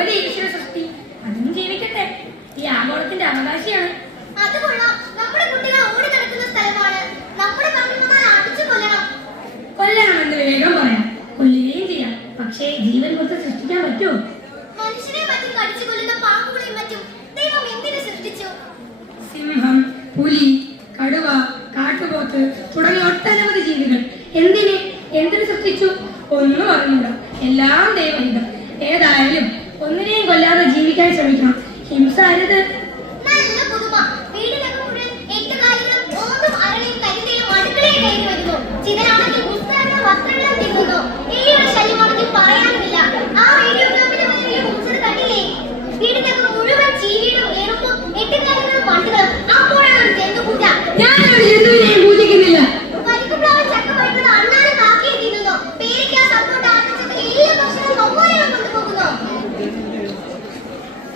അതുപോലെ ഈശ്വര സൃഷ്ടി, അതും ജീവിക്കട്ടെ. ഈ ആഗോളത്തിന്റെ അവകാശിയാണ്. അത് കൊള്ളാം. നമ്മുടെ കുട്ടികൾ ഓടി നടക്കുന്ന സ്ഥലമാണ്. നമ്മുടെ കാരണവന്മാർ അടിച്ചു കൊല്ലണം. കൊല്ലണമെന്ന് വേഗം പറയാം, കൊല്ലുകയും ചെയ്യാം. പക്ഷേ ജീവൻ കൊടുത്ത് സൃഷ്ടിക്കാൻ പറ്റുമോ? മനുഷ്യനെ മറ്റും കടിച്ചു കൊല്ലുന്ന പാമ്പുകളെയും മറ്റും ദൈവം എന്തിനു സൃഷ്ടിച്ചു? സിംഹം, പുലി, കടുവ, കാട്ടുപോത്ത് തുടങ്ങിയ ഒട്ടനവധി ജീവികൾ എന്തിനു സൃഷ്ടിച്ചു? ഒന്നും അറിഞ്ഞൂടാ. എല്ലാം ദൈവഹിതം. ഏതായാലും ഒന്നിനെയും കൊല്ലാതെ ജീവിക്കാൻ ശ്രമിക്കണം. ഹിംസ അരുത്. നല്ല പുതുമ. വീടിനകം മുഴുവൻ എട്ടുകാലികളും ഓന്തും അരളിയും കരിതയും അടുക്കളയിൽ കയറി വരുന്നു. ചിലരാണെങ്കിൽ പുസ്തകങ്ങളും വസ്ത്രങ്ങളും തിന്നുന്നു. എലിയുടെ ശല്യമാണെങ്കിൽ പറയാനുമില്ല. ആ റേഡിയോ ഗ്രാമിന്റെ മുന്നിൽ മുറിച്ചത് കണ്ടില്ലേ? വീടിനകം മുഴുവൻ ചീവീടും എറുമ്പും എട്ടുകാലികളും പണ്ടുകളും. അപ്പോഴാണ് ജന്തുപൂജ. ഞാനൊരു ജന്തുവിനെയും പൂജിക്കുന്നില്ല. കരിക്കുപ്ലാവൻ ചക്ക പഴുത്തത് അണ്ണാനും കാക്കയും തിന്നുന്നു. പേരിക്ക സപ്പോർട്ട് ആർട്ടിച്ചത് എല്ലാ ഭക്ഷണവും കൊമ്പോയാണ് കൊണ്ടുപോകുന്നു.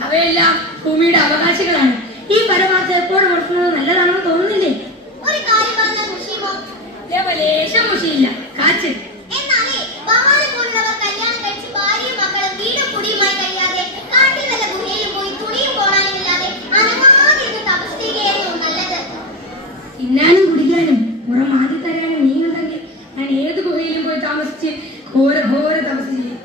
അവയെല്ലാം ഭൂമിയുടെ അവകാശികളാണ്. ഈ പരമാർത്ഥ എപ്പോഴും ഓർക്കുന്നത് നല്ലതാണെന്ന് തോന്നുന്നില്ലേ? ഒരു കാര്യം പറഞ്ഞാൽ മുഷിയുമോ? ലേശം മുഷിയില്ല. കാച്ച്. എന്നാലേ ഭവാനെ പോലുള്ളവർ കല്യാണം കഴിച്ച് ഭാര്യയും മക്കളും വീടും കുടിയുമായി കഴിയാതെ കാട്ടിൽ വല്ല ഗുഹയിലും പോയി തുണിയും പോണാനുമില്ലാതെ അനങ്ങാതെ ഇരുന്ന് തപസ് ചെയ്യുകയായിരുന്നു നല്ലത്. തിന്നാനും കുടിക്കാനും പുറം ആദ്യം തരാനും നീ ഉണ്ടെങ്കിൽ ഞാൻ ഏത് ഗുഹയിലും പോയി താമസിച്ച് ഘോര തപസ് ചെയ്യും.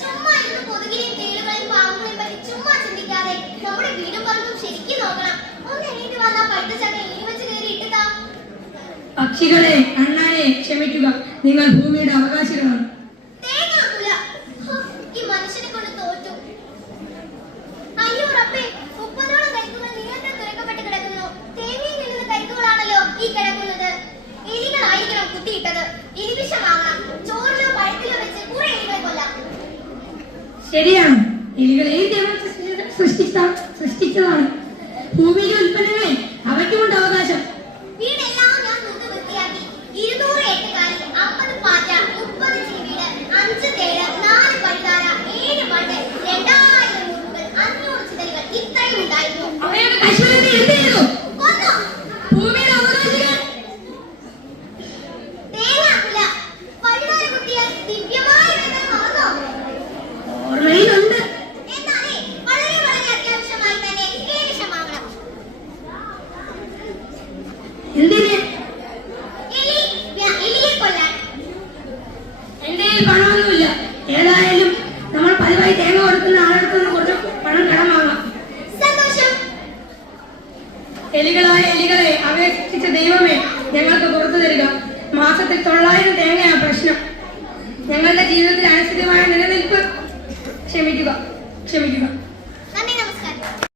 ചുമ്മാ ഇരുന്ന് കൊതുകിനെയും തേളുകളെയും പാമ്പുകളെയും പറ്റി ചുമ്മാ ചിന്തിക്കാതെ നമ്മുടെ വീടും പറമ്പും ശരിക്കും നോക്കണം. ഒന്ന് എണീറ്റ് വന്നാ പഴുത്ത ചക്ക ഇനി വെച്ച് കയറി ഇട്ടുതാ. പക്ഷികളെ, അണ്ണാനെ ക്ഷമിക്കുക. നിങ്ങൾ ഭൂമിയുടെ അവകാശികളാണ്. തേങ്ങ ആക്കൂല. ഹോ, ഈ മനുഷ്യനെ കൊണ്ട് തോറ്റു. അയ്യോ റബ്ബേ, 30ഓളം കരിക്കുകൾ നിയന്ത്രണം തുറക്കപ്പെട്ട് കിടക്കുന്നു. തേങ്ങയിൽ നിന്നുള്ള കരിക്കുകളാണല്ലോ ഈ കിടക്കുന്നത്. എലികളായിരിക്കണം കുത്തിയിട്ടത്. എലിവിഷമാകണം. ചോറിലോ പഴത്തിലോ വെച്ച് കുറെ എലികളെ കൊല്ലാം. ശരിയാണ്. എലികളെയും ദൈവം സൃഷ്ടിച്ചതാണ്. ഭൂമിയിലെ ഉൽപ്പന്നങ്ങളെ അവയ്ക്കുമുണ്ട് അവകാശം. വീടെല്ലാം ഞാൻ തൂത്ത് വൃത്തിയാക്കി. 200 എട്ടുകാലി, 50 പാറ്റ, 30 ചീവീട്, 5 തേട്, 4 പഴുതാര, 7 വണ്ട്, 2000 മുറുകൾ, 500 ചിതലുകൾ ഇത്രയും ഉണ്ടായിരുന്നു. അവയൊക്കെ കശ്മീരിൽ എന്ത് ചെയ്തു? കൊന്നു. ഭൂമിയുടെ അവകാശികൾ. തേങ്ങ ആക്കൂല. പഴുതാര കുത്തിയാൽ ദിവ്യമായ വേദന മറന്നോ? ഓർമ്മയിലുണ്ട്. എന്നാലേ വളരെ വളരെ അത്യാവശ്യമായി തന്നെ ഏകദേശമാകണം. എന്തിന്? എലിയെ കൊല്ലാൻ. എന്റെ കയ്യിൽ പണമൊന്നുമില്ല. ഏതായാലും നമ്മൾ പതിവായി തേങ്ങ കൊടുക്കുന്ന ആളെടുത്ത് നിന്ന് കുറച്ച് പണം കടം വാങ്ങാം. സന്തോഷം. എലികളായ എലികളെ അവയെ സൃഷ്ടിച്ച ദൈവമേ, ഞങ്ങൾക്ക് പുറത്തു തരിക. മാസത്തിൽ 900 തേങ്ങയാണ് പ്രശ്നം. ഞങ്ങളുടെ ജീവിതത്തിൽ അനുസൃതമായ നിലനിൽപ്പ് ക്ഷമിക്കുക.